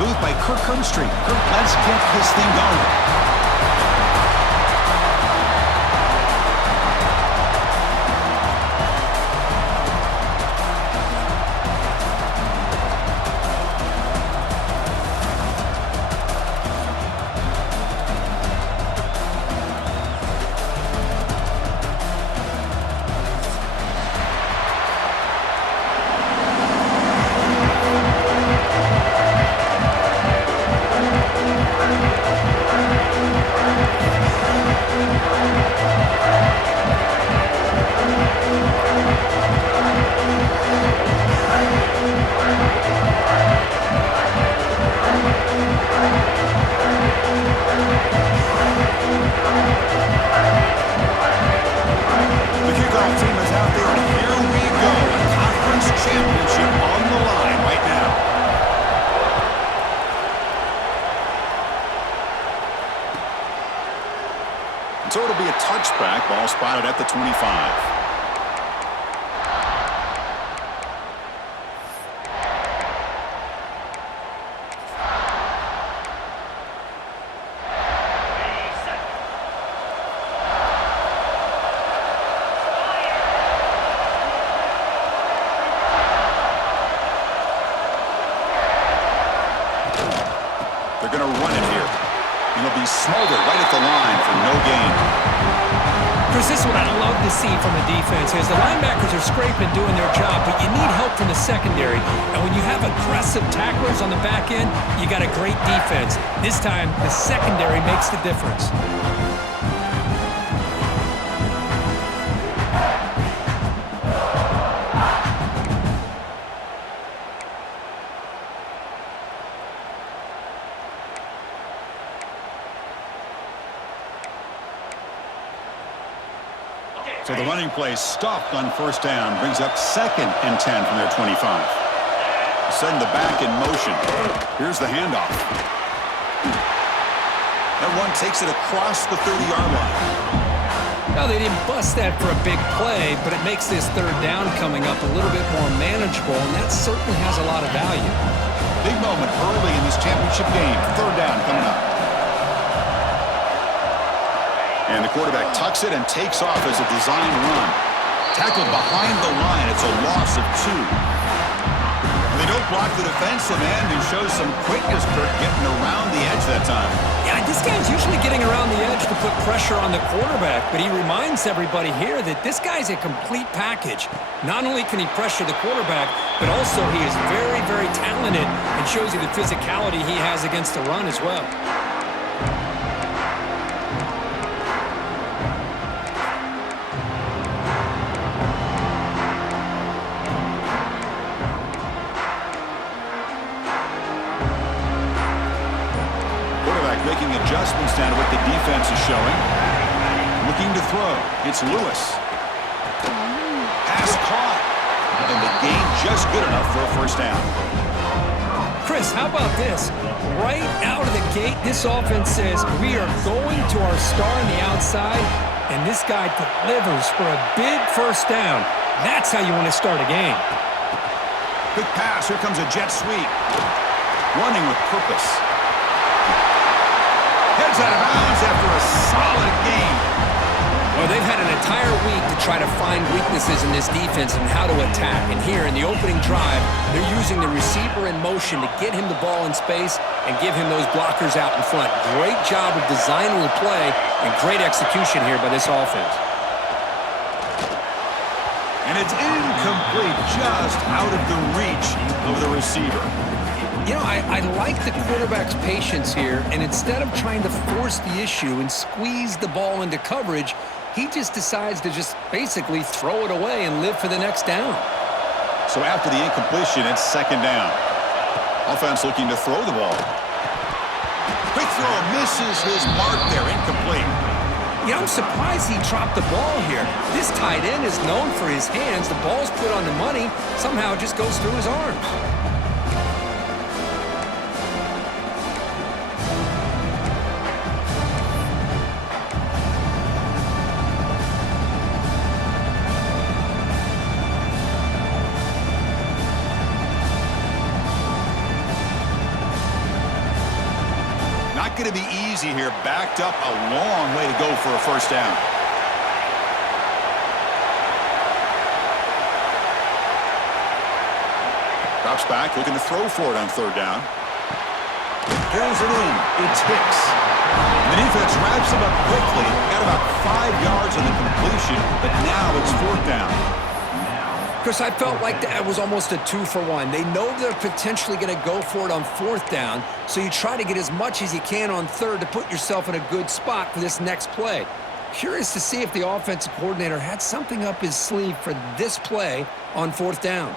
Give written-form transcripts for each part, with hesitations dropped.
booth by Kirk Herbstreit. Kirk, let's get this thing going. So it'll be a touchback. Ball spotted at the 25. They're going to run it here. It'll be smothered right at the line for no gain. Chris, this is what I love to see from a defense is the linebackers are scraping, doing their job, but you need help from the secondary. And when you have aggressive tacklers on the back end, you got a great defense. This time, the secondary makes the difference. So the running play stopped on first down, brings up 2nd and 10 from their 25. Send the back in motion. Here's the handoff. That one takes it across the 30-yard line. Well, they didn't bust that for a big play, but it makes this 3rd down coming up a little bit more manageable, and that certainly has a lot of value. Big moment early in this championship game. 3rd down coming up. And the quarterback tucks it and takes off as a design run. Tackled behind the line. It's a loss of 2. They don't block the defensive end and shows some quickness, Kirk, getting around the edge that time. Yeah, this guy's usually getting around the edge to put pressure on the quarterback, but he reminds everybody here that this guy's a complete package. Not only can he pressure the quarterback, but also he is very, very talented and shows you the physicality he has against the run as well. Making adjustments down to what the defense is showing. Looking to throw. It's Lewis. Pass caught. And the gain just good enough for a 1st down. Chris, how about this? Right out of the gate, this offense says we are going to our star on the outside, and this guy delivers for a big 1st down. That's how you want to start a game. Quick pass. Here comes a jet sweep. Running with purpose. Heads out of bounds after a solid game. Well, they've had an entire week to try to find weaknesses in this defense and how to attack. And here in the opening drive, they're using the receiver in motion to get him the ball in space and give him those blockers out in front. Great job of designing the play and great execution here by this offense. And it's incomplete, just out of the reach of the receiver. You know, I like the quarterback's patience here, and instead of trying to force the issue and squeeze the ball into coverage, he just decides to just basically throw it away and live for the next down. So after the incompletion, it's 2nd down. Offense looking to throw the ball. Quick throw, misses his mark there, incomplete. Yeah, I'm surprised he dropped the ball here. This tight end is known for his hands. The ball's put on the money. Somehow it just goes through his arms. going to be easy here. Backed up a long way to go for a first down. Drops back, looking to throw for it on third down. Pulls it in. It's Hicks. And the defense wraps him up quickly. Got about 5 yards on the completion, but now it's fourth down. Chris, I felt like that was almost a 2-for-1. They know they're potentially going to go for it on fourth down, so you try to get as much as you can on third to put yourself in a good spot for this next play. Curious to see if the offensive coordinator had something up his sleeve for this play on fourth down.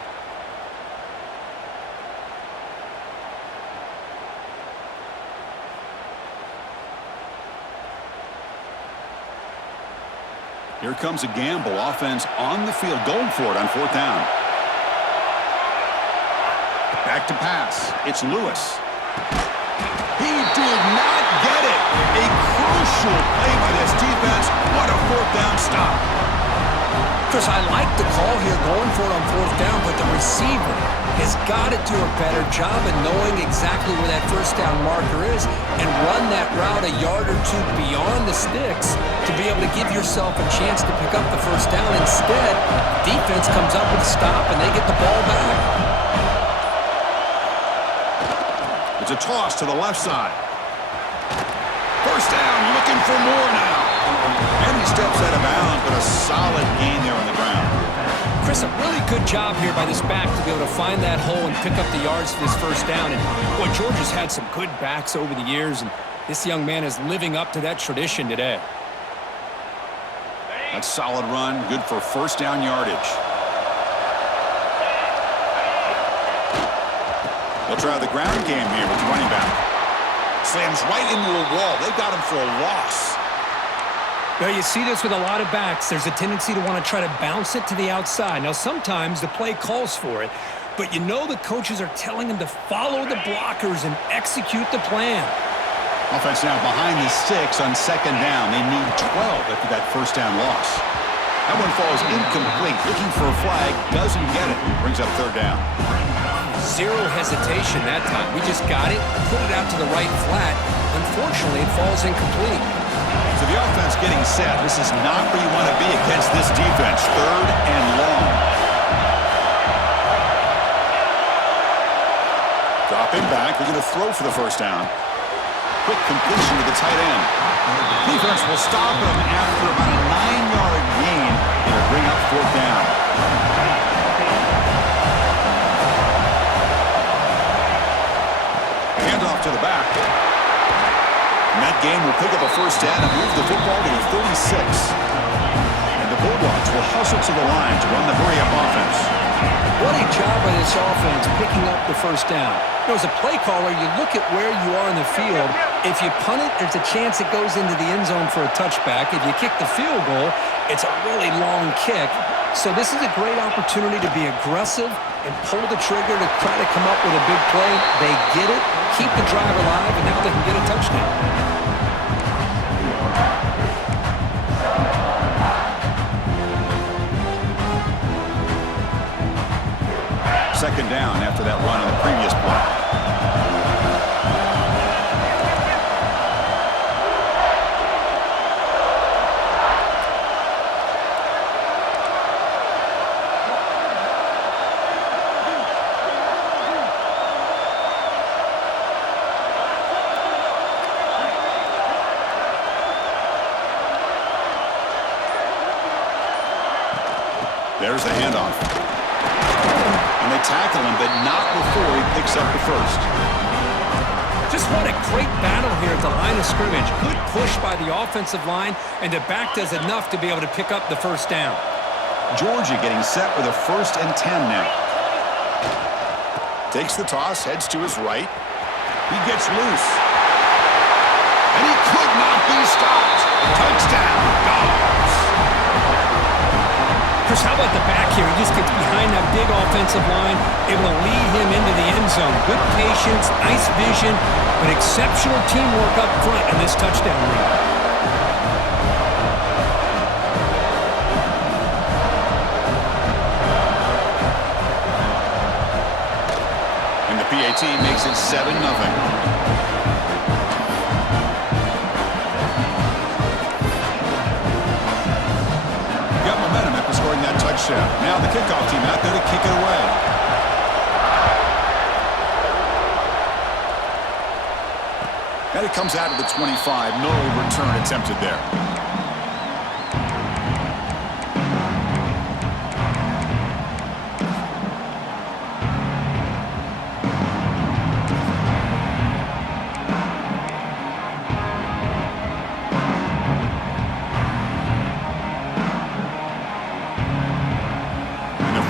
Here comes a gamble. Offense on the field, going for it on fourth down. Back to pass. It's Lewis. He did not get it. A crucial play by this defense. What a fourth down stop. Chris, I like the call here going for it on fourth down, but the receiver has got to do a better job of knowing exactly where that first down marker is and run that route a yard or two beyond the sticks to be able to give yourself a chance to pick up the first down. Instead, defense comes up with a stop and they get the ball back. It's a toss to the left side. First down, looking for more now. And he steps out of bounds, but a solid gain there on the ground. Chris, a really good job here by this back to be able to find that hole and pick up the yards for this first down. And, boy, Georgia's had some good backs over the years, and this young man is living up to that tradition today. That's solid run, good for first down yardage. They'll try the ground game here with the running back. Slams right into a wall. They've got him for a loss. Now, you see this with a lot of backs. There's a tendency to want to try to bounce it to the outside. Now, sometimes the play calls for it, but you know the coaches are telling them to follow the blockers and execute the plan. Offense now behind the 6 on second down. They need 12 after that first down loss. That one falls incomplete. Looking for a flag. Doesn't get it. Brings up third down. Zero hesitation that time. We just got it, put it out to the right flat. Unfortunately, it falls incomplete. So the offense getting set. This is not where you want to be against this defense. Third and long. Dropping back. They're going to throw for the first down. Quick completion to the tight end. Defense will stop him after about a 9-yard gain. It'll bring up fourth down. Handoff to the back. And that game will pick up a first down and move the football to the 36. And the Bulldogs will hustle to the line to run the hurry-up offense. What a job by this offense picking up the first down. As a play caller, you look at where you are in the field. If you punt it, there's a chance it goes into the end zone for a touchback. If you kick the field goal, it's a really long kick. So this is a great opportunity to be aggressive and pull the trigger to try to come up with a big play. They get it, keep the drive alive, and now they can get a touchdown. Second down after that run on the previous play. There's the handoff. And they tackle him, but not before he picks up the first. Just what a great battle here at the line of scrimmage. Good push by the offensive line, and the back does enough to be able to pick up the first down. Georgia getting set with a 1st and 10 now. Takes the toss, heads to his right. He gets loose. And he could not be stopped. Touchdown, Dogs. Chris, how about the back here? He just gets behind that big offensive line, able to lead him into the end zone. Good patience, nice vision, but exceptional teamwork up front in this touchdown run. And the PAT makes it 7-0. kickoff team out there to kick it away. And it comes out of the 25. No return attempted there.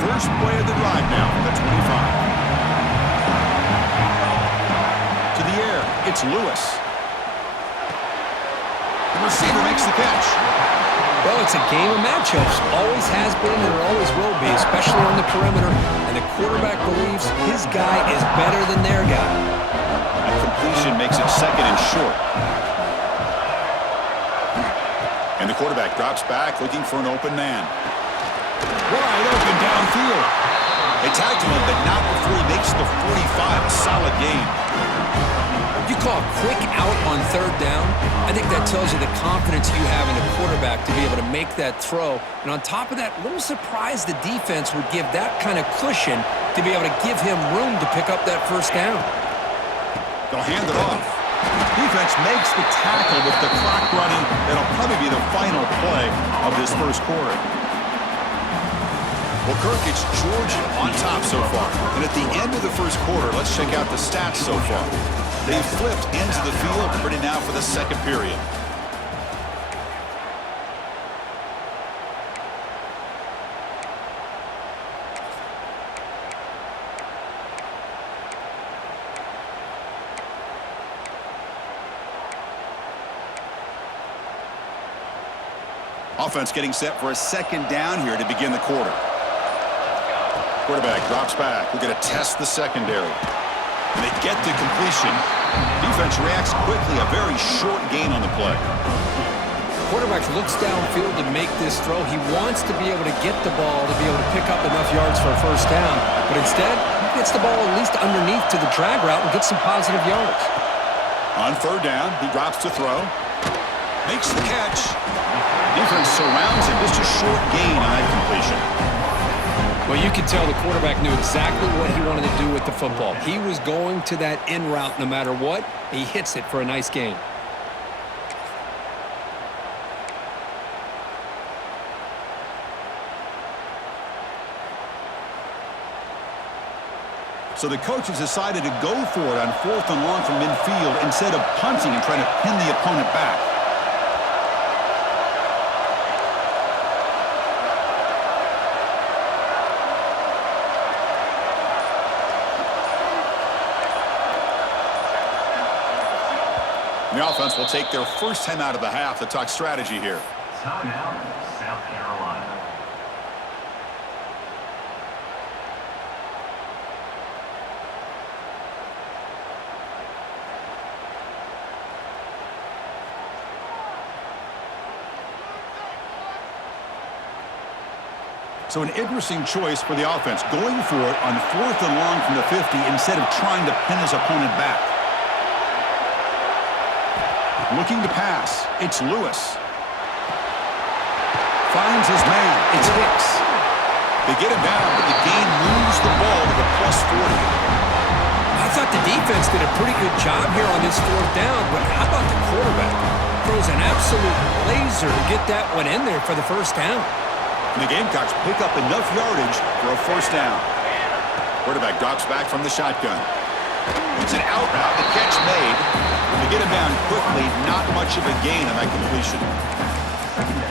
First play of the drive now from the 25. To the air, it's Lewis. The receiver makes the catch. Well, it's a game of matchups. Always has been and it always will be, especially on the perimeter. And the quarterback believes his guy is better than their guy. That completion makes it second and short. And the quarterback drops back looking for an open man. Wide open downfield. They tagged him, but not before he makes the 45. A solid game. You call a quick out on third down. I think that tells you the confidence you have in a quarterback to be able to make that throw. And on top of that, a little surprised the defense would give that kind of cushion to be able to give him room to pick up that first down. They'll hand it off. Defense makes the tackle with the clock running. That'll probably be the final play of this first quarter. Well, Kirk, it's Georgia on top so far. And at the end of the first quarter, let's check out the stats so far. They've flipped into the field, ready now for the second period. Offense getting set for a second down here to begin the quarter. Quarterback drops back. We're going to test the secondary. And they get the completion. Defense reacts quickly. A very short gain on the play. Quarterback looks downfield to make this throw. He wants to be able to get the ball to be able to pick up enough yards for a first down. But instead, he gets the ball at least underneath to the drag route and gets some positive yards. On third down, he drops to throw. Makes the catch. Defense surrounds him. Just a short gain on that completion. Well, you could tell the quarterback knew exactly what he wanted to do with the football. He was going to that in route no matter what. He hits it for a nice gain. So the coaches decided to go for it on 4th and long from midfield instead of punting and trying to pin the opponent back. The offense will take their first time out of the half to talk strategy here. Timeout, South Carolina. So an interesting choice for the offense, going for it on 4th and long from the 50 instead of trying to pin his opponent back. Looking to pass. It's Lewis. Finds his man. It's Hicks. They get him down, but the gain moves the ball to the +40. I thought the defense did a pretty good job here on this fourth down, but how about the quarterback? Throws an absolute laser to get that one in there for the first down. And the Gamecocks pick up enough yardage for a first down. Quarterback drops back from the shotgun. It's an out route. The catch made. To get him down quickly, not much of a gain on that completion.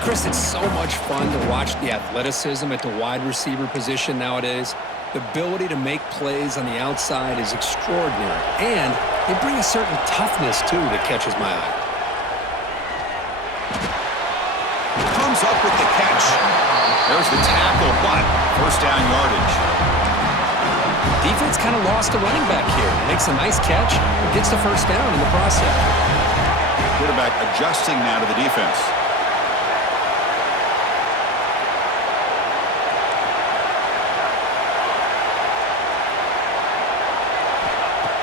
Chris, it's so much fun to watch the athleticism at the wide receiver position nowadays. The ability to make plays on the outside is extraordinary. And they bring a certain toughness, too, that catches my eye. Comes up with the catch. There's the tackle, but first down yardage. Defense kind of lost a running back here. Makes a nice catch, gets the first down in the process. Quarterback adjusting now to the defense.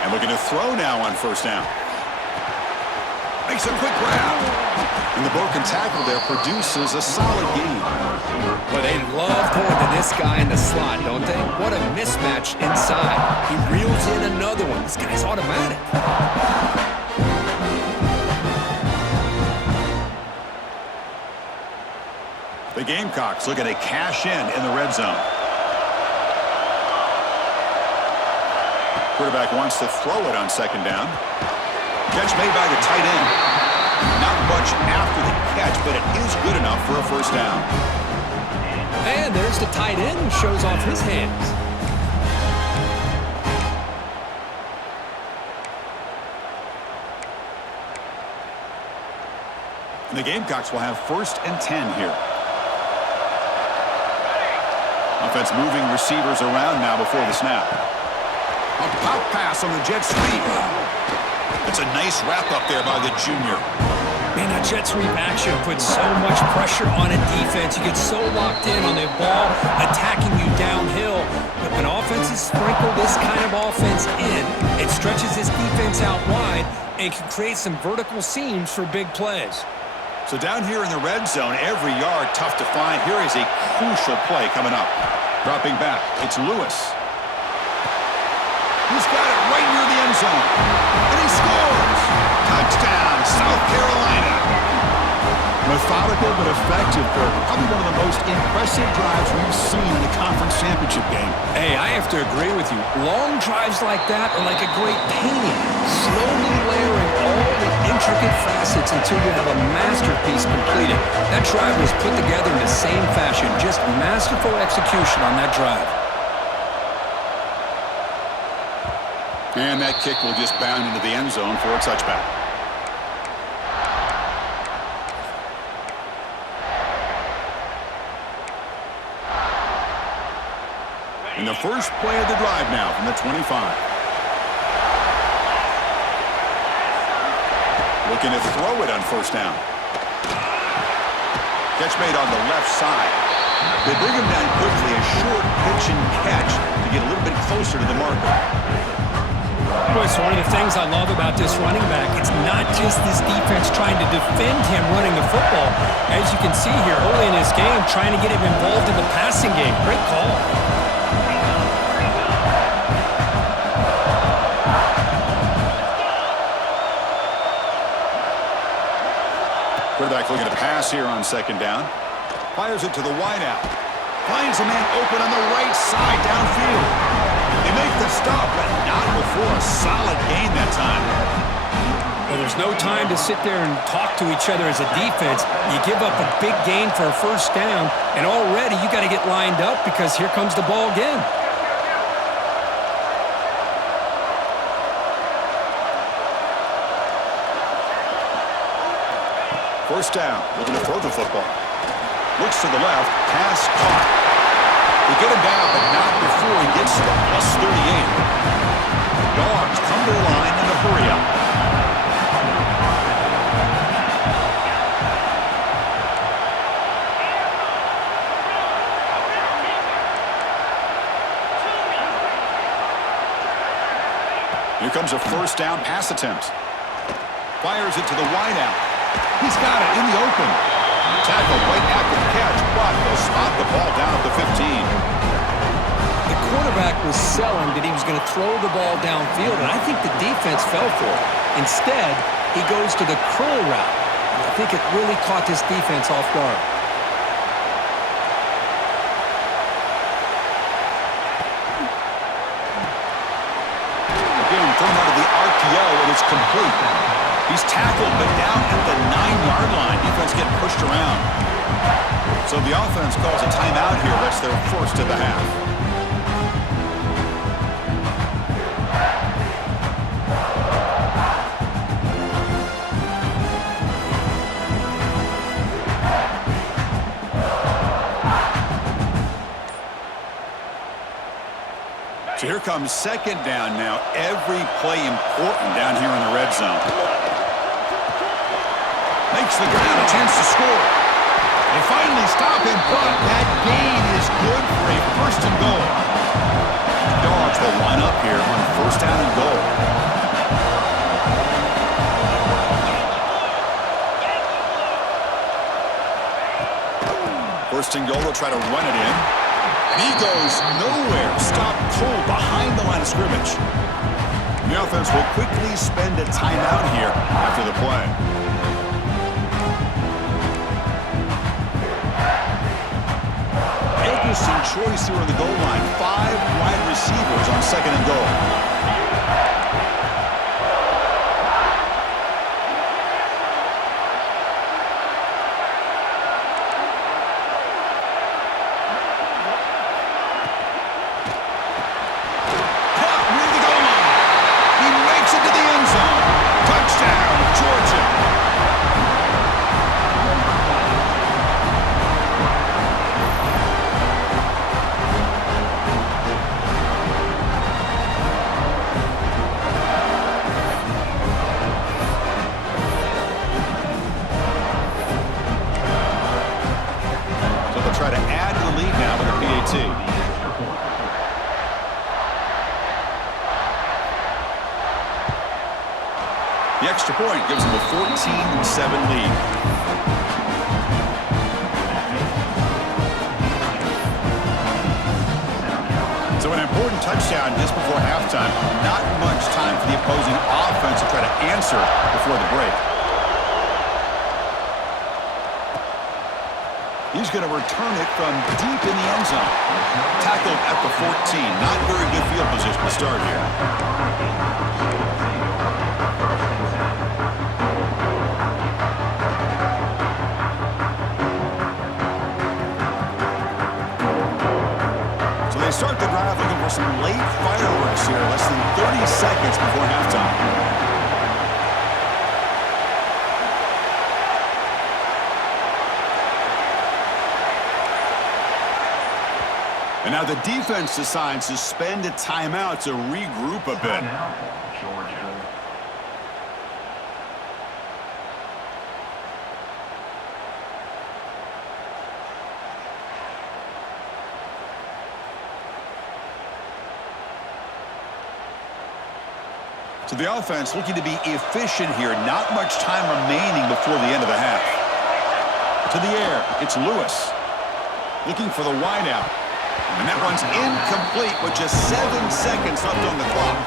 And looking to throw now on first down. Makes a quick grab. And the broken tackle there produces a solid gain. Well, they love going to this guy in the slot, don't they? What a mismatch inside. He reels in another one. This guy's automatic. The Gamecocks looking to cash in the red zone. Quarterback wants to throw it on second down. Catch made by the tight end. Not much after the catch, but it is good enough for a first down. And there's the tight end who shows off his hands. And the Gamecocks will have 1st and 10 here. Offense moving receivers around now before the snap. A pop pass on the jet sweep. That's a nice wrap-up there by the junior. Man, that jet sweep action puts so much pressure on a defense. You get so locked in on the ball attacking you downhill. But when offenses sprinkle this kind of offense in, it stretches this defense out wide and can create some vertical seams for big plays. So down here in the red zone, every yard tough to find. Here is a crucial play coming up. Dropping back, it's Lewis. He's got it right near the end zone. And he scores! Touchdown, South Carolina. Methodical but effective for probably one of the most impressive drives we've seen in a conference championship game. Hey, I have to agree with you. Long drives like that are like a great painting, slowly layering all the intricate facets until you have a masterpiece completed. That drive was put together in the same fashion, just masterful execution on that drive. And that kick will just bound into the end zone for a touchback. And the first play of the drive now from the 25. Looking to throw it on first down. Catch made on the left side. They bring him down quickly, a short pitch and catch to get a little bit closer to the marker. Boy, it's one of the things I love about this running back. It's not just this defense trying to defend him running the football. As you can see here early in this game, trying to get him involved in the passing game. Great call. Quarterback looking to pass here on second down. Fires it to the wideout. Finds a man open on the right side downfield. They make the stop, but not before a solid gain that time. Well, there's no time to sit there and talk to each other as a defense. You give up a big gain for a first down, and already you got to get lined up because here comes the ball again. First down, looking to throw the football. Looks to the left, pass caught. They get him down, but not before he gets to the +38. The Dogs come to the line in a hurry up. Here comes a first down pass attempt. Fires it to the wideout. He's got it in the open. Tackle right after the catch, but they'll spot the ball down at the 15. The quarterback was selling that he was going to throw the ball downfield, and I think the defense fell for it. Instead, he goes to the curl route. And I think it really caught this defense off guard. Again, thrown out of the RPO, and it's complete. He's tackled, but down at the 9-yard line. Defense getting pushed around. So the offense calls a timeout here. That's their first of the half. So here comes second down now. Every play important down here in the red zone. Makes the ground, a chance to score. They finally stop him, but that gain is good for a first and goal. The Dogs will line up here on first down and goal. First and goal, they'll try to run it in. And he goes nowhere. Stopped cold behind the line of scrimmage. The offense will quickly spend a timeout here after the play. Interesting choice here on the goal line. 5 wide receivers on second and goal. Try to add to the lead now with a PAT. The extra point gives them a 14-7 lead. So an important touchdown just before halftime. Not much time for the opposing offense to try to answer before the break. He's going to return it from deep in the end zone. Tackled at the 14. Not very good field position to start here. So they start the drive looking for some late fireworks here. Less than 30 seconds before halftime. And now the defense decides to spend a timeout to regroup a bit. Georgia. So the offense looking to be efficient here. Not much time remaining before the end of the half. To the air, it's Lewis. Looking for the wideout. And that one's incomplete with just 7 seconds left on the clock.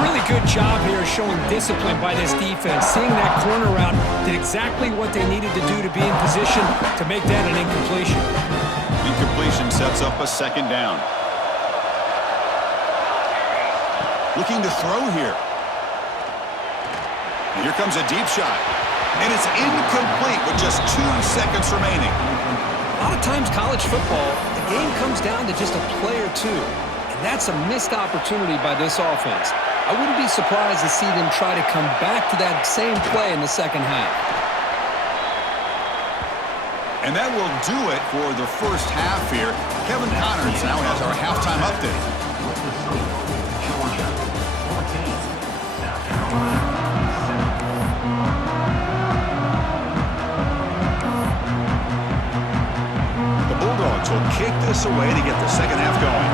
Really good job here showing discipline by this defense. Seeing that corner route did exactly what they needed to do to be in position to make that an incompletion. Incompletion sets up a second down. Looking to throw here. And here comes a deep shot. And it's incomplete with just 2 seconds remaining. A lot of times college football, the game comes down to just a play or two. And that's a missed opportunity by this offense. I wouldn't be surprised to see them try to come back to that same play in the second half. And that will do it for the first half here. Kevin Connors now has our halftime update. Georgia 14, South Carolina 7. The Bulldogs will kick this away to get the second half going.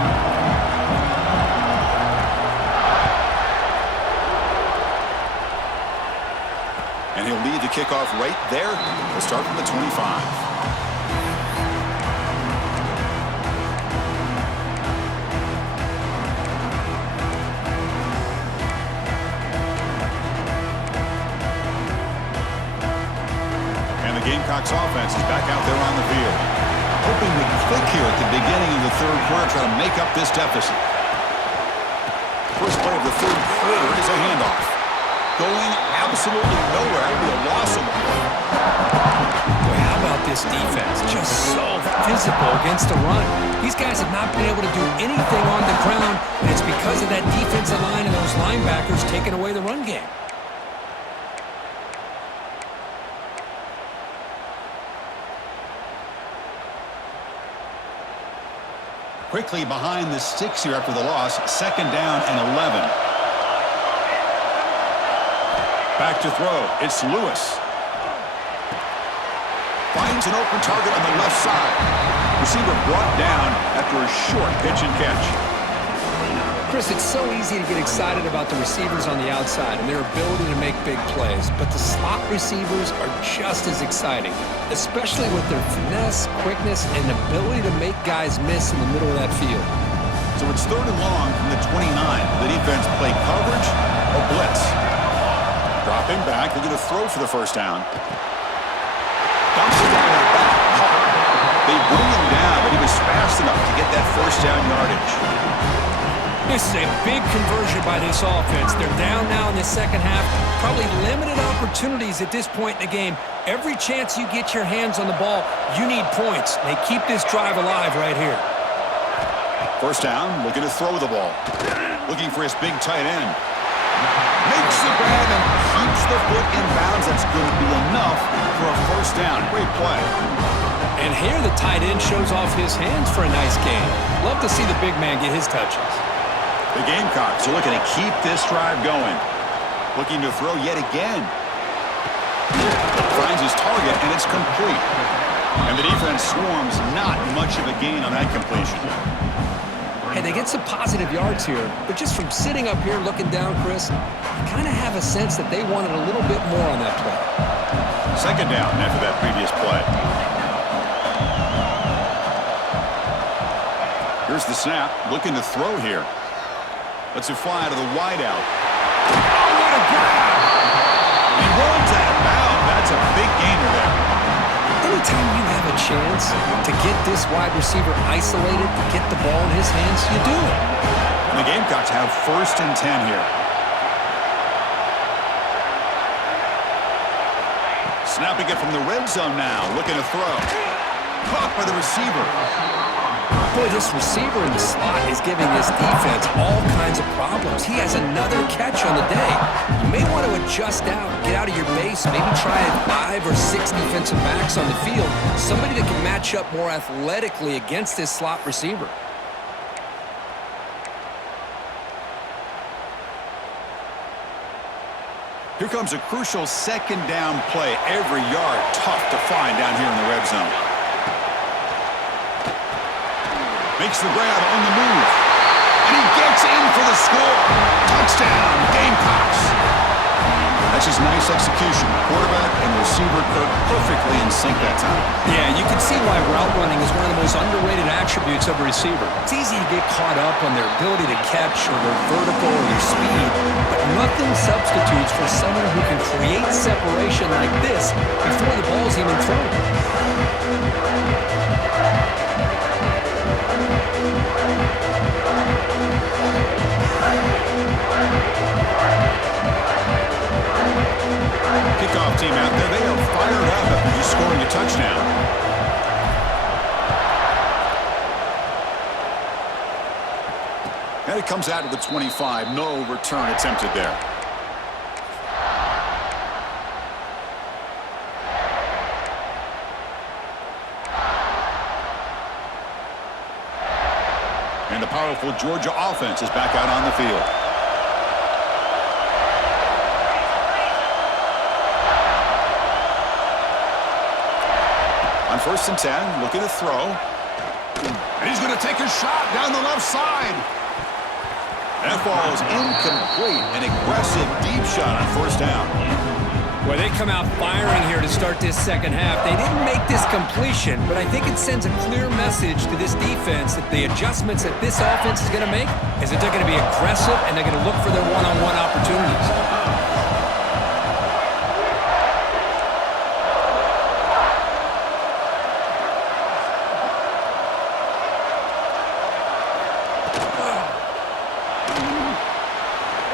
And he'll lead the kickoff right there. We'll start from the 25. Gamecocks offense is back out there on the field. Hoping to click here at the beginning of the third quarter, trying to make up this deficit. First play of the third quarter is a handoff. Going absolutely nowhere. It'll be a loss on the play. Boy, how about this defense? Just so physical against the run. These guys have not been able to do anything on the ground, and it's because of that defensive line and those linebackers taking away the run game. Quickly behind the sticks here after the loss. Second down and 11. Back to throw. It's Lewis. Finds an open target on the left side. Receiver brought down after a short pitch and catch. Chris, it's so easy to get excited about the receivers on the outside and their ability to make big plays, but the slot receivers are just as exciting, especially with their finesse, quickness, and ability to make guys miss in the middle of that field. So it's 3rd and long from the 29. The defense play coverage or blitz. Dropping back, they're going to throw for the first down. Dumps it down their back. They bring him down, but he was fast enough to get that first down yardage. This is a big conversion by this offense. They're down now in the second half. Probably limited opportunities at this point in the game. Every chance you get your hands on the ball, you need points. They keep this drive alive right here. First down, looking to throw the ball. Looking for his big tight end. Makes the grab and keeps the foot in bounds. That's going to be enough for a first down. Great play. And here the tight end shows off his hands for a nice gain. Love to see the big man get his touches. The Gamecocks are looking to keep this drive going. Looking to throw yet again. Finds his target, and it's complete. And the defense swarms, not much of a gain on that completion. Hey, they get some positive yards here, but just from sitting up here looking down, Chris, I kind of have a sense that they wanted a little bit more on that play. Second down after that previous play. Here's the snap, looking to throw here. Lets it fly out of the wideout. Oh, what a grab! He rolls out of bounds. That's a big gainer there. Anytime you have a chance to get this wide receiver isolated, to get the ball in his hands, you do it. And the Gamecocks have 1st and 10 here. Snapping it from the red zone now, looking to throw. Caught by the receiver. Boy, this receiver in the slot is giving this defense all kinds of problems. He has another catch on the day. You may want to adjust out, get out of your base, maybe try 5 or 6 defensive backs on the field, somebody that can match up more athletically against this slot receiver. Here comes a crucial second down play. Every yard tough to find down here in the red zone. Makes the grab on the move. And he gets in for the score. Touchdown, Gamecocks. That's just nice execution. Quarterback and receiver perfectly in sync that time. Yeah, you can see why route running is one of the most underrated attributes of a receiver. It's easy to get caught up on their ability to catch or their vertical or their speed, but nothing substitutes for someone who can create separation like this before the ball's even thrown. Kickoff team out there, they are fired up after just scoring a touchdown. And it comes out to the 25. No return attempted there. And the powerful Georgia offense is back out on the field. On 1st and 10, looking to throw. And he's going to take a shot down the left side. That ball is incomplete. An aggressive deep shot on 1st down. Well, they come out firing here to start this second half. They didn't make this completion, but I think it sends a clear message to this defense that the adjustments that this offense is going to make is that they're going to be aggressive and they're going to look for their one-on-one opportunities.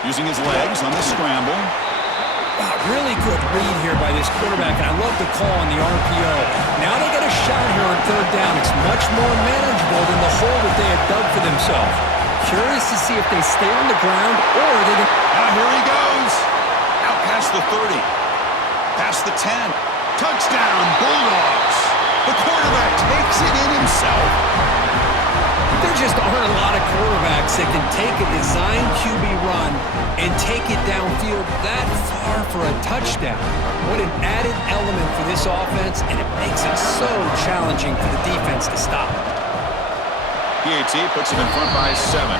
Using his legs on the scramble. Really good read here by this quarterback, and I love the call on the RPO. Now they got a shot here on 3rd down. It's much more manageable than the hole that they had dug for themselves. Curious to see if they stay on the ground or they can... Here he goes. Out past the 30. Past the 10. Touchdown, Bulldogs. The quarterback takes it in himself. There just aren't a lot of quarterbacks that can take a design QB run and take it downfield that far for a touchdown. What an added element for this offense, and it makes it so challenging for the defense to stop. PAT puts him in front by 7.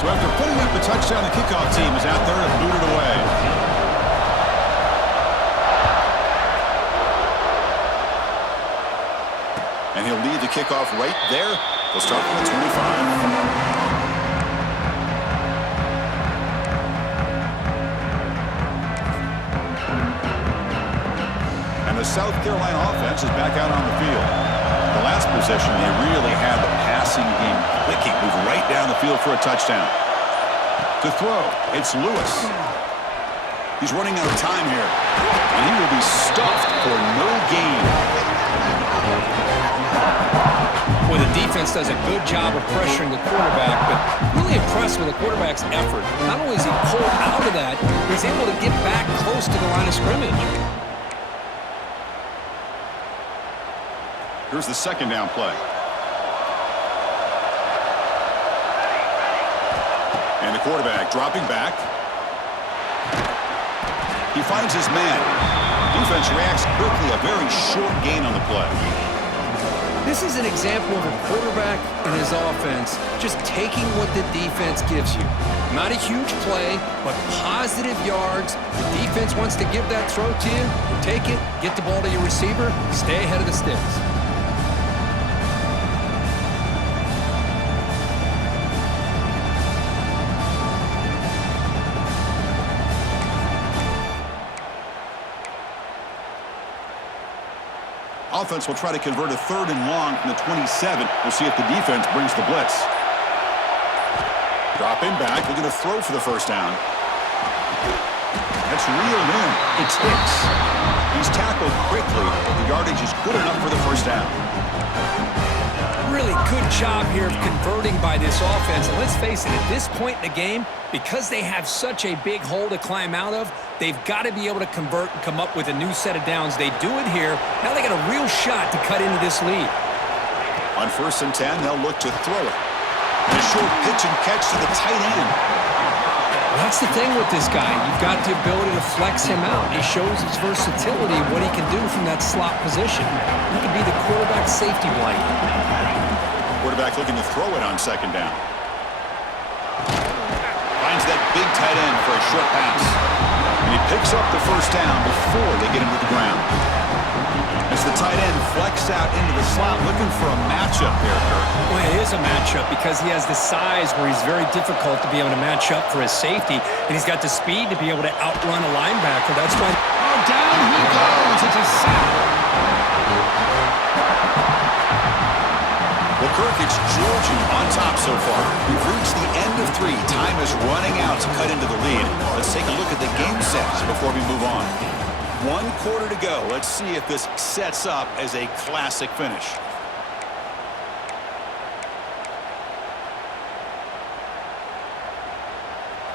So after putting up a touchdown, the kickoff team is out there to boot it away. And he'll lead the kickoff right there. They'll start from the 25. The South Carolina offense is back out on the field. The last possession, they really had the passing game clicking, move right down the field for a touchdown. To throw, it's Lewis. He's running out of time here, and he will be stuffed for no gain. Well, the defense does a good job of pressuring the quarterback, but really impressed with the quarterback's effort. Not only is he pulled out of that, he's able to get back close to the line of scrimmage. Here's the second down play. And the quarterback dropping back. He finds his man. Defense reacts quickly, a very short gain on the play. This is an example of a quarterback and his offense just taking what the defense gives you. Not a huge play, but positive yards. The defense wants to give that throw to you. You take it, get the ball to your receiver, stay ahead of the sticks. Offense will try to convert a 3rd and long from the 27. We'll see if the defense brings the blitz. Dropping back, looking to throw for the first down. That's reeled in. It's Hicks. He's tackled quickly, but the yardage is good enough for the first down. Really good job here of converting by this offense. And let's face it, at this point in the game, because they have such a big hole to climb out of, they've got to be able to convert and come up with a new set of downs. They do it here. Now they got a real shot to cut into this lead. On 1st and 10, they'll look to throw it. And a short pitch and catch to the tight end. Well, that's the thing with this guy. You've got the ability to flex him out. He shows his versatility, what he can do from that slot position. He can be the quarterback safety blanket. Quarterback looking to throw it on 2nd down. Finds that big tight end for a short pass. And he picks up the first down before they get him to the ground. As the tight end flex out into the slot, looking for a matchup there, Kirk. Well, it is a matchup because he has the size where he's very difficult to be able to match up for his safety, and he's got the speed to be able to outrun a linebacker. That's why. Oh, down he goes. It's a sack. Well, Kirk, it's Georgia on top so far. We've reached the end of 3. Time is running out to cut into the lead. Let's take a look at the game sets before we move on. 1 quarter to go. Let's see if this sets up as a classic finish.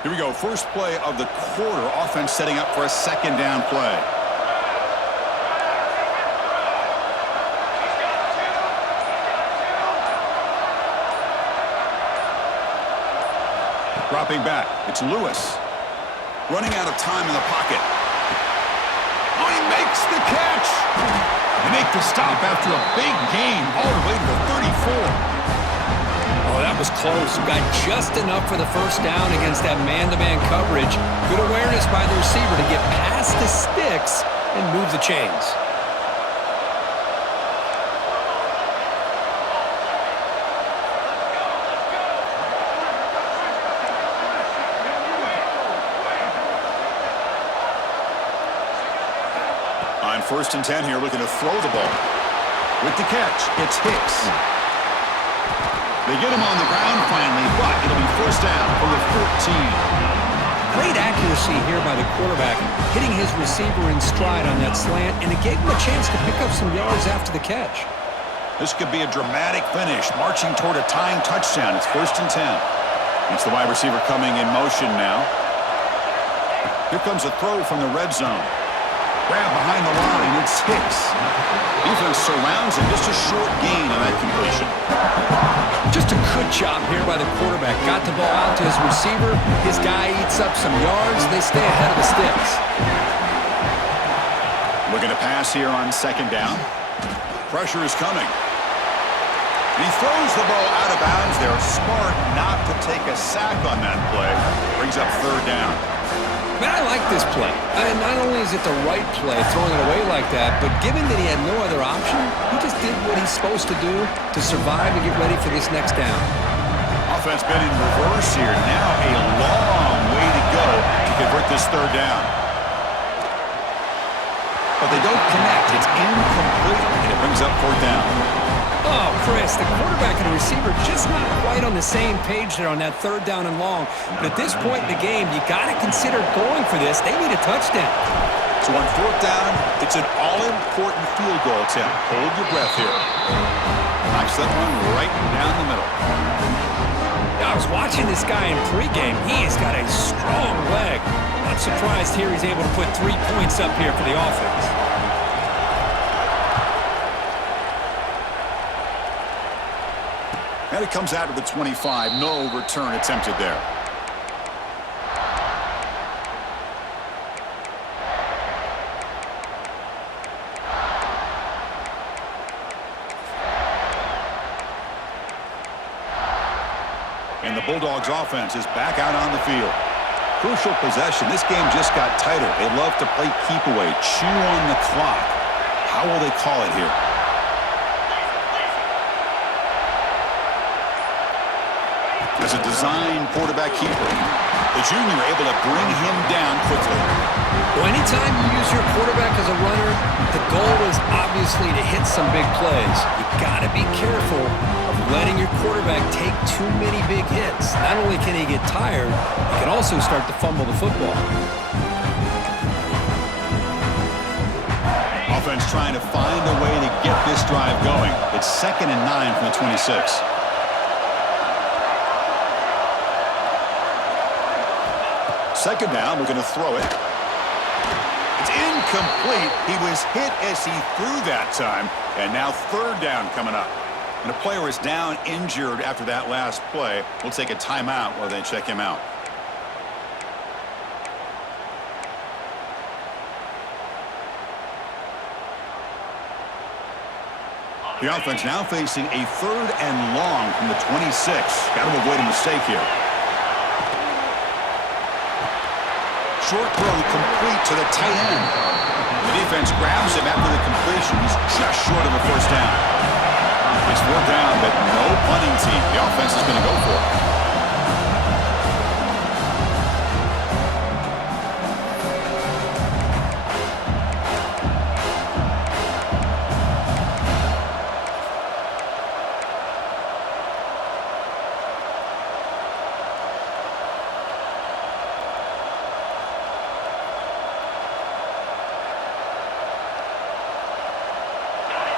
Here we go. First play of the quarter. Offense setting up for a 2nd down play. Dropping back. It's Lewis. Running out of time in the pocket. Oh, he makes the catch. They make the stop after a big gain all the way to the 34. Oh, that was close. Got just enough for the first down against that man-to-man coverage. Good awareness by the receiver to get past the sticks and move the chains. On 1st and 10 here, looking to throw the ball. With the catch, it's Hicks. They get him on the ground finally, but it'll be first down for the 14. Great accuracy here by the quarterback, hitting his receiver in stride on that slant, and it gave him a chance to pick up some yards after the catch. This could be a dramatic finish, marching toward a tying touchdown. It's 1st and 10. It's the wide receiver coming in motion now. Here comes a throw from the red zone. Grab behind the line, it's Hicks. Defense surrounds him, just a short gain on that completion. Just a good job here by the quarterback. Got the ball out to his receiver. His guy eats up some yards. They stay ahead of the sticks. Looking to pass here on 2nd down. Pressure is coming. He throws the ball out of bounds there. Smart not to take a sack on that play. Brings up third down. Man, I like this play. And not only is it the right play, throwing it away like that, but given that he had no other option, he just did what he's supposed to do to survive and get ready for this next down. Offense been in reverse here. Now a long way to go to convert this third down. But they don't connect. It's incomplete, and it brings up fourth down. Oh, Chris, the quarterback and the receiver just not quite on the same page there on that third down and long. But at this point in the game, you got to consider going for this. They need a touchdown. So on fourth down, it's an all-important field goal attempt. Hold your breath here. Knocks that one right down the middle. I was watching this guy in pregame. He has got a strong leg. I'm surprised here he's able to put 3 points up here for the offense. And it comes out of the 25. No return attempted there. And the Bulldogs offense is back out on the field. Crucial possession. This game just got tighter. They love to play keep away, chew on the clock. How will they call it here? As a design quarterback keeper, the junior able to bring him down quickly. Well, anytime you use your quarterback as a runner, the goal is obviously to hit some big plays. You got to be careful of letting your quarterback take too many big hits. Not only can he get tired, he can also start to fumble the football. Offense trying to find a way to get this drive going. It's 2nd and 9 from the 26. Second down, we're going to throw it. It's incomplete. He was hit as he threw that time. And now third down coming up. And a player is down injured after that last play. We'll take a timeout while they check him out. The offense now facing a third and long from the 26. Got to avoid a mistake here. Short throw complete to the tight end. The defense grabs him after the completion. He's just short of a first down. It's fourth down, but no punting team. The offense is going to go for it.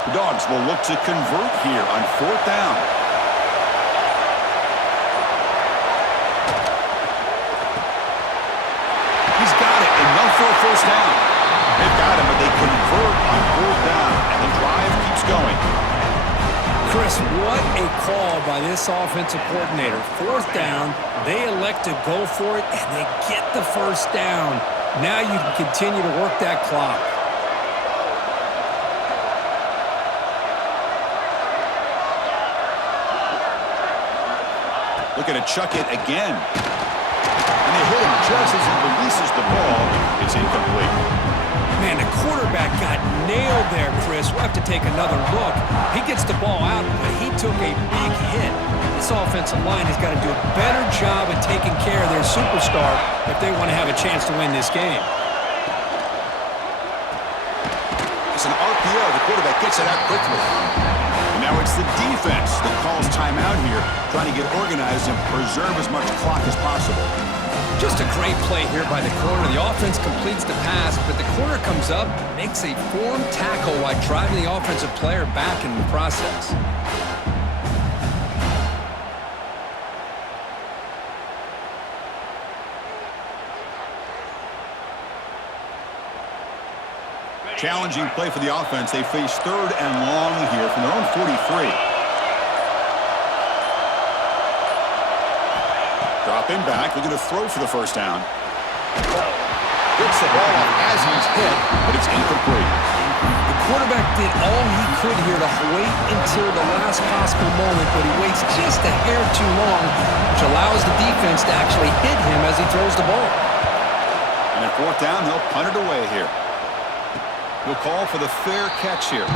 The Dogs will look to convert here on fourth down. He's got it, enough for a first down. They've got him, but they convert on fourth down, and the drive keeps going. Chris, what a call by this offensive coordinator. Fourth down, they elect to go for it, and they get the first down. Now you can continue to work that clock. Looking to chuck it again. And they hit him just as he releases the ball. It's incomplete. Man, the quarterback got nailed there, Chris. We'll have to take another look. He gets the ball out, but he took a big hit. This offensive line has got to do a better job at taking care of their superstar if they want to have a chance to win this game. It's an RPO. The quarterback gets it out quickly. Now it's the defense that calls timeout here, trying to get organized and preserve as much clock as possible. Just a great play here by the corner. The offense completes the pass, but the corner comes up, makes a form tackle while driving the offensive player back in the process. Challenging play for the offense. They face third and long here from their own 43. Dropping back, looking to throw for the first down. Gets the ball off as he's hit, but it's incomplete. The quarterback did all he could here to wait until the last possible moment, but he waits just a hair too long, which allows the defense to actually hit him as he throws the ball. And at fourth down, they'll punt it away here. He'll call for the fair catch here.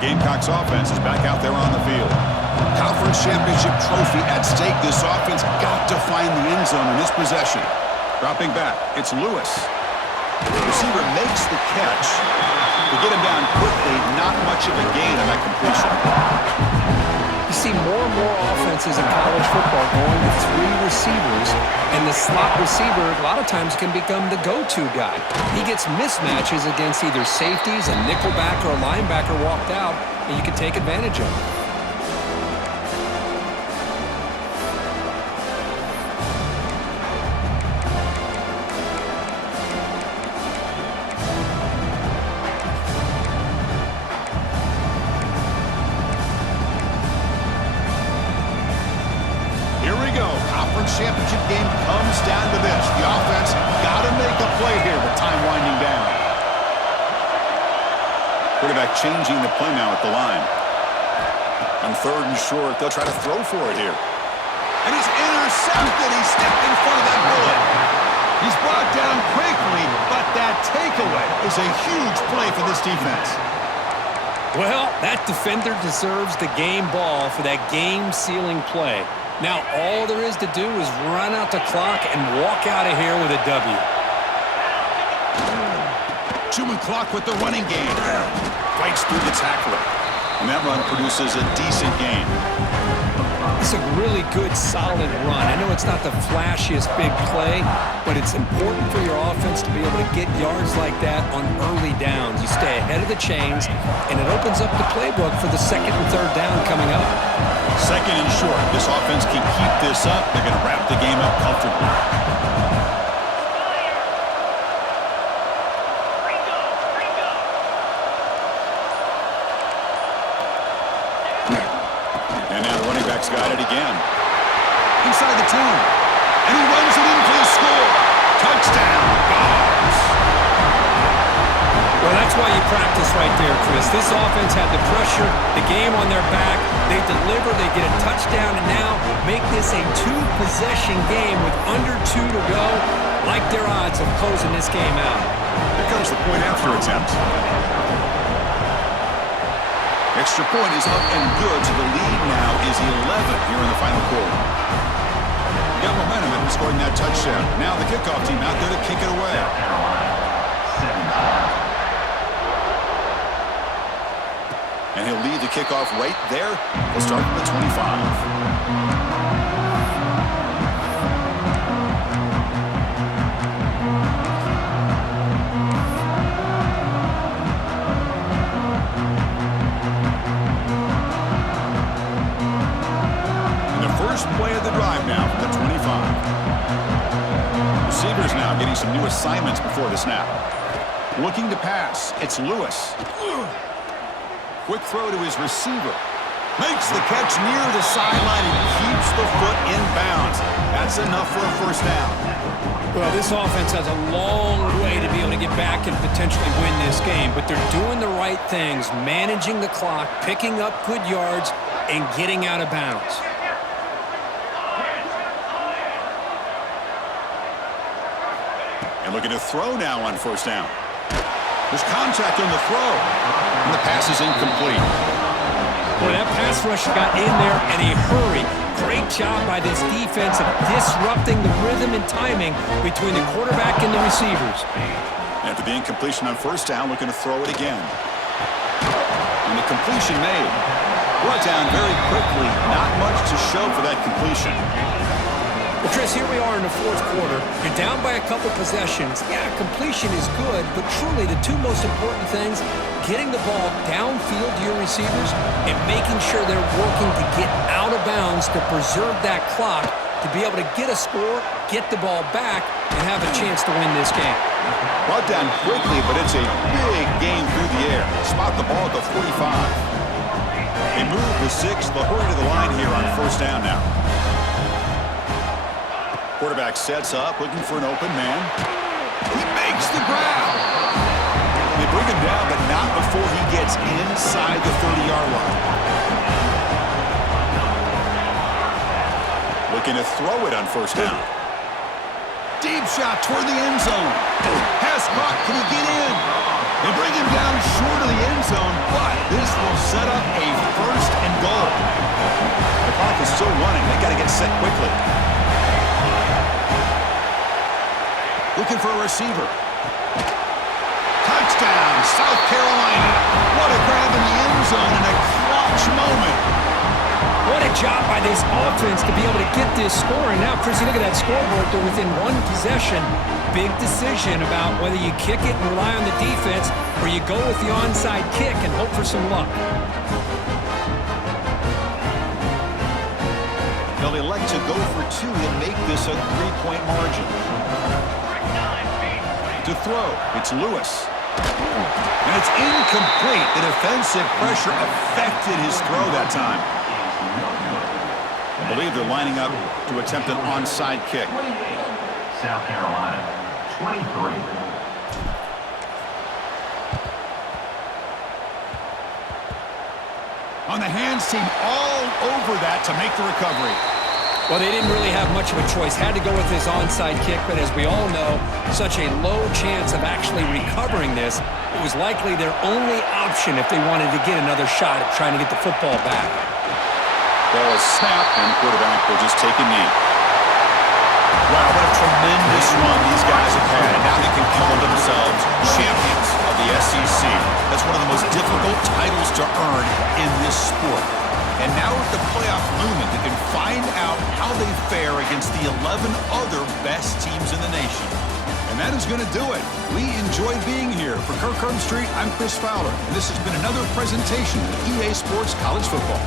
Gamecocks offense is back out there on the field. Conference championship trophy at stake. This offense got to find the end zone in this possession. Dropping back, it's Lewis. The receiver makes the catch. To get him down quickly, not much of a gain on that completion. You see more and more offenses in college football going with 3 receivers, and the slot receiver a lot of times can become the go-to guy. He gets mismatches against either safeties, a nickelback, or a linebacker walked out, and you can take advantage of it. Championship game comes down to this. The offense got to make a play here with time winding down. Quarterback changing the play now at the line. On third and short, they'll try to throw for it here. And he's intercepted. He stepped in front of that bullet. He's brought down quickly, but that takeaway is a huge play for this defense. Well, that defender deserves the game ball for that game-sealing play. Now, all there is to do is run out the clock and walk out of here with a W. Chewing clock with the running game. Fights through the tackler. And that run produces a decent gain. It's a really good, solid run. I know it's not the flashiest big play, but it's important for your offense to be able to get yards like that on early downs. You stay ahead of the chains, and it opens up the playbook for the second and third down coming up. Second and short. This offense can keep this up. They're going to wrap the game up comfortably. And now the running back's got it again. Inside the 10. And he runs it in for the score. Touchdown. Dogs. Well, that's why you practice right there, Chris. This offense had the pressure, the game on their back. They deliver, they get a touchdown, and now make this a 2-possession game with under 2 to go. Like their odds of closing this game out. Here comes the point after attempt. Extra point is up and good, so the lead now is 11 here in the final quarter. Got momentum and scoring that touchdown. Now the kickoff team out there to kick it away. And he'll lead the kickoff right there. We'll start at the 25. Play of the drive now from the 25. Receivers now getting some new assignments before the snap. Looking to pass. It's Lewis. Quick throw to his receiver. Makes the catch near the sideline and keeps the foot in bounds. That's enough for a first down. Well, this offense has a long way to be able to get back and potentially win this game, but they're doing the right things, managing the clock, picking up good yards, and getting out of bounds. And looking to throw now on first down. There's contact on the throw. And the pass is incomplete. Boy, that pass rush got in there in a hurry. Great job by this defense of disrupting the rhythm and timing between the quarterback and the receivers. After the incompletion on first down, looking to throw it again. And the completion made. Brought down very quickly. Not much to show for that completion. Well, Chris, here we are in the fourth quarter. You're down by a couple possessions. Yeah, completion is good, but truly the two most important things, getting the ball downfield to your receivers and making sure they're working to get out of bounds to preserve that clock to be able to get a score, get the ball back, and have a chance to win this game. Brought down quickly, but it's a big game through the air. Spot the ball at the 45. They move the 6. They'll hurry to the line here on first down now. Quarterback sets up, looking for an open man. He makes the grab. They bring him down, but not before he gets inside the 30-yard line. Looking to throw it on first down. Deep shot toward the end zone. Pass caught. Can he get in? They bring him down short of the end zone, but this will set up a first and goal. The clock is still running. They got to get set quickly. Looking for a receiver. Touchdown, South Carolina. What a grab in the end zone in a clutch moment. What a job by this offense to be able to get this score. And now, Chris, you look at that scoreboard. They're within one possession. Big decision about whether you kick it and rely on the defense or you go with the onside kick and hope for some luck. They'll elect to go for 2 and make this a 3-point margin. To throw, it's Lewis. And it's incomplete. The defensive pressure affected his throw that time. I believe they're lining up to attempt an onside kick. South Carolina, 23. On the hands team all over that to make the recovery. Well, they didn't really have much of a choice. Had to go with this onside kick, but as we all know, such a low chance of actually recovering this. It was likely their only option if they wanted to get another shot at trying to get the football back. Ball is snapped, and the quarterback will just take a knee. Wow, what a tremendous run these guys have had, and now they can call themselves champions of the SEC. That's one of the most difficult titles to earn in this sport. And now with the playoff movement, they can find out how they fare against the 11 other best teams in the nation. And that is going to do it. We enjoyed being here. For Kirk Street, I'm Chris Fowler, and this has been another presentation of EA Sports College Football.